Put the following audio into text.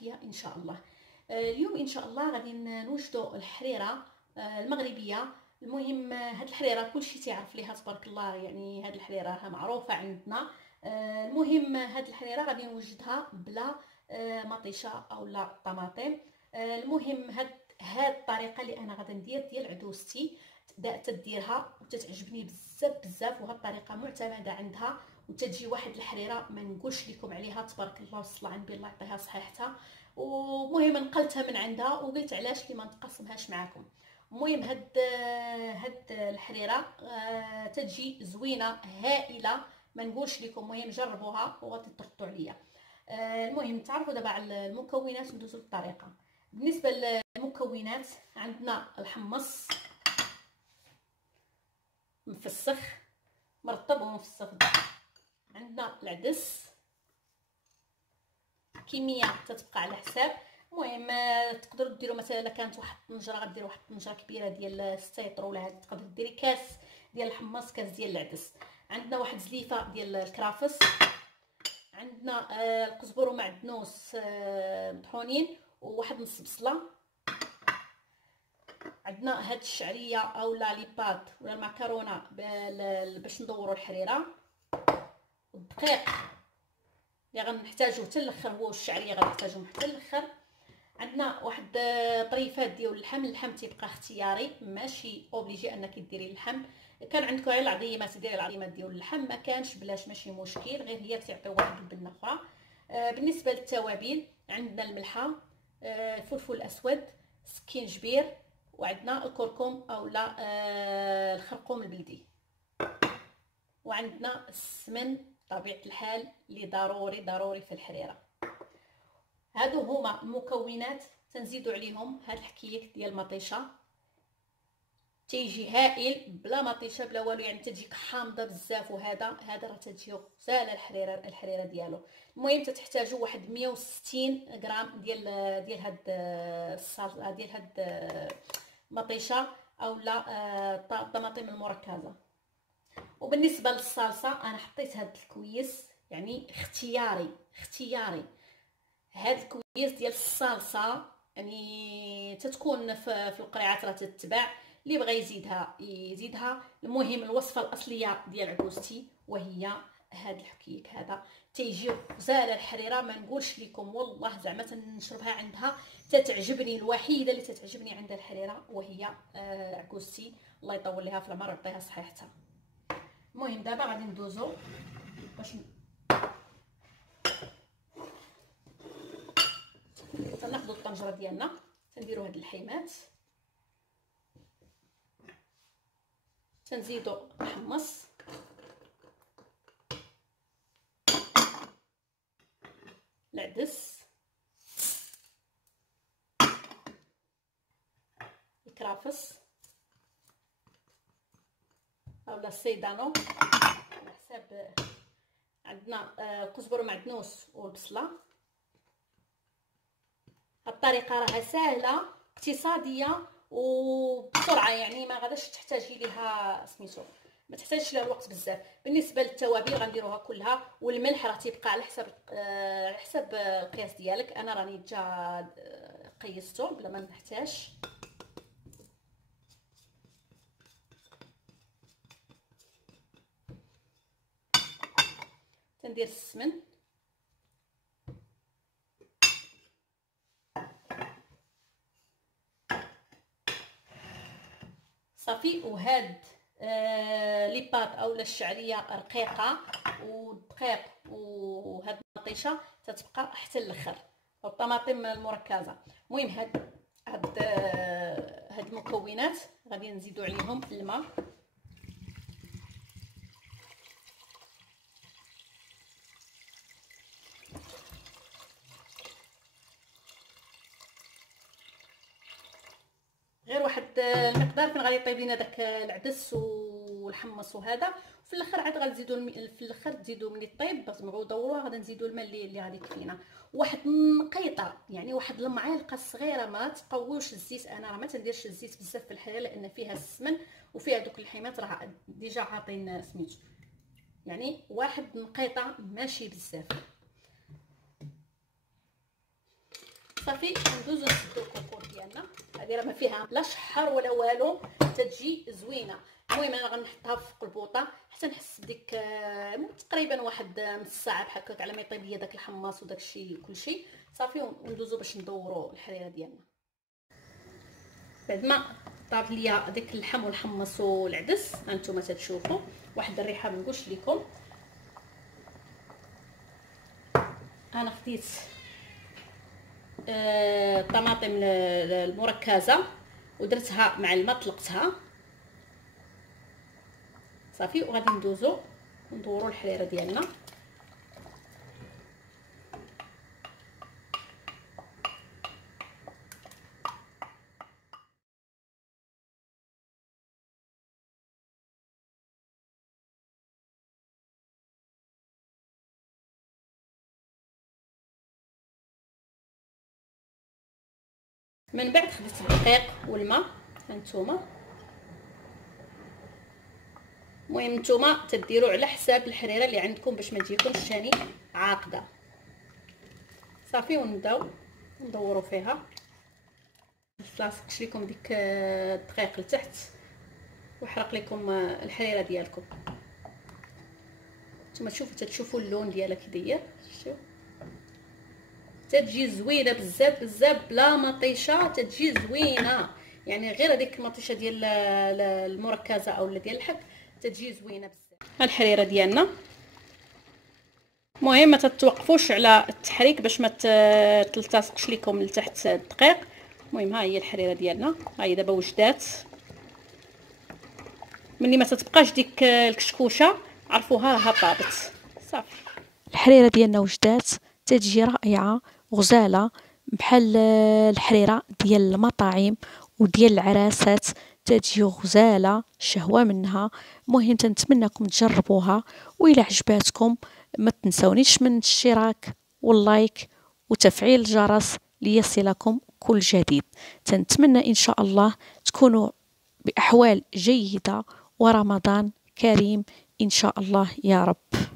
بالعافيه ان شاء الله. اليوم ان شاء الله غادي نوجدوا الحريره المغربيه. المهم هاد الحريره كلشي تيعرف ليها تبارك الله، يعني هاد الحريره معروفه عندنا. المهم هاد الحريره غادي نوجدها بلا مطيشه او لا طماطم. المهم هاد الطريقه اللي انا غادي ندير ديال عدوستي تديرها وتتعجبني بزاف بزاف، وهاد الطريقه معتمده عندها وتتجي واحد الحريره ما نقولش لكم عليها تبارك الله والصلاه على النبي الله يعطيها صحيحتها. ومهم نقلتها من عندها وقلت علاش لي ما نتقاسمهاش معكم. المهم هاد الحريره تتجي زوينه هائله، ما نقولش لكم. المهم جربوها وغادي تردوا عليا. المهم تعرفوا دابا على المكونات وندوزو للطريقه. بالنسبه للمكونات عندنا الحمص مفسخ مرطب ومفسخ. عندنا العدس كميه تتبقى على حساب. المهم تقدروا ديروا مثلا الا كانت واحد الطنجره غديروا واحد الطنجره كبيره ديال السيطر، ولا تقدر ديري كاس ديال الحمص، كاس ديال العدس. عندنا واحد زليفه ديال الكرافس. عندنا القزبر ومعدنوس مطحونين، وواحد نص بصله. عندنا هاد الشعريه اولا لي بات ولا المعكرونه باش ندوروا الحريره. الدقيق اللي غنحتاجوه حتى الاخر، هو والشعريه غنحتاجوهم حتى الاخر. عندنا واحد طريفات ديال اللحم تيبقى اختياري، ماشي اوبليجي انك ديري اللحم. كان عندكم غير العظيمات ديري العظيمات ديال اللحم، ما كانش بلاش ماشي مشكل، غير هي تعطي واحد البنه اخرى. بالنسبه للتوابل عندنا الملحه، الفلفل الاسود، سكينجبير، وعندنا الكركم اولا الخرقوم البلدي، وعندنا السمن بطبيعه الحال اللي ضروري في الحريره. هادو هما المكونات. تنزيدوا عليهم هاد الحكيك ديال المطيشه، تيجي هائل بلا مطيشه بلا والو، يعني تجيك حامضه بزاف. وهذا راه تجي غزاله الحريره ديالو. المهم تتحتاجوا واحد 160 غرام ديال هاد الصلصه، ديال هاد المطيشه اولا الطماطم المركزه. وبالنسبه للصلصه انا حطيت هاد الكويس، يعني اختياري. هاد الكويس ديال الصلصه يعني تتكون في القريعات راه تتباع، اللي بغى يزيدها. المهم الوصفه الاصليه ديال عدوستي وهي هاد الحكيك هذا. تيجي غزاله الحريره ما نقولش لكم، والله زعما تنشربها عندها تتعجبني. الوحيده اللي تتعجبني عند الحريره وهي عكوستي، الله يطول لها في العمر ويعطيها صحيحتها. المهم دابا غادي ندوزو باش تناخذوا الطنجره ديالنا، تنديروا هاد اللحيمات، تنزيدوا الحمص، العدس، الكرافس اولا السيدانو على حساب. عندنا القزبر ومعدنوس والبصله. الطريقه راها سهله اقتصاديه وبسرعه، يعني ما غاداش تحتاجي ليها سميتو، ما تحتاجش لها الوقت بزاف. بالنسبه للتوابل غنديروها كلها، والملح راه تيبقى على حسب القياس ديالك. انا راني جا قيستو بلا ما نحتاج. تندير السمن، صافي. وهاد لي بات اولا الشعريه رقيقه والدقيق وهاد المطيشه تتبقى حتى الاخر، والطماطم المركزه. المهم هاد المكونات غادي نزيدو عليهم الماء، غير واحد المقدار فين غادي يطيب لينا داك العدس والحمص وهذا. وفي الاخر عاد غنزيدوا في الاخر تزيدوا ملي طيب تبغوا دوروها غادي نزيدوا الماء اللي غادي يكفينا. واحد النقيطه يعني واحد المعلقه صغيره، ما تقويوش الزيت. انا راه ما تنديرش الزيت بزاف في الحريره لان فيها السمن وفيها دوك اللحيمات راه ديجا عاطين سميتو، يعني واحد النقيطه ماشي بزاف. صافي ندوزو نسدو الكوكور ديالنا. هذه راه ما فيها لا شحر ولا والو، تتجي زوينه. المهم انا غنحطها في البوطه حتى نحس بديك تقريبا واحد نص ساعه بحال هكاك على ما يطيب ليا داك الحماص وداك الشيء كلشي صافي، وندوزو باش ندورو الحريره ديالنا. بعد ما طاب ليا داك اللحم والحمص والعدس هانتوما تتشوفوا واحد الريحه ما نقولش لكم. انا خديت الطماطم المركزه ودرتها مع الماء، طلقتها صافي، وغادي ندوزو ندورو الحريره ديالنا. من بعد خديت الدقيق والماء هانتوما. المهم نتوما تديروا على حساب الحريره اللي عندكم باش ما تجيكمش ثاني عاقده صافي. ونبداو ندوروا فيها. لاصقش لكم ديك الدقيق لتحت وحرق لكم الحريره ديالكم. نتوما تشوفوا اللون ديالها كي داير، شوفوا تتجي زوينه بزاف بزاف بلا مطيشه، تتجي زوينه يعني غير هذيك المطيشه ديال المركزه او ديال الحك تتجي زوينه بزاف. الحريره ديالنا المهم ما تتوقفوش على التحريك باش ما تلتصقش لكم لتحت الدقيق. المهم ها هي الحريره ديالنا، ها هي دابا وجدات. ملي ما تتبقاش ديك الكشكوشه عرفوها راها طابت صافي. الحريره ديالنا وجدات، تتجي رائعه غزاله بحال الحريره ديال المطاعم وديال العراسات، تتجي غزاله شهوه منها. المهم تنتمنىكم تجربوها، والى عجباتكم ما تنسونيش من الاشتراك واللايك وتفعيل الجرس ليصلكم كل جديد. تنتمنى ان شاء الله تكونوا باحوال جيده ورمضان كريم ان شاء الله يا رب.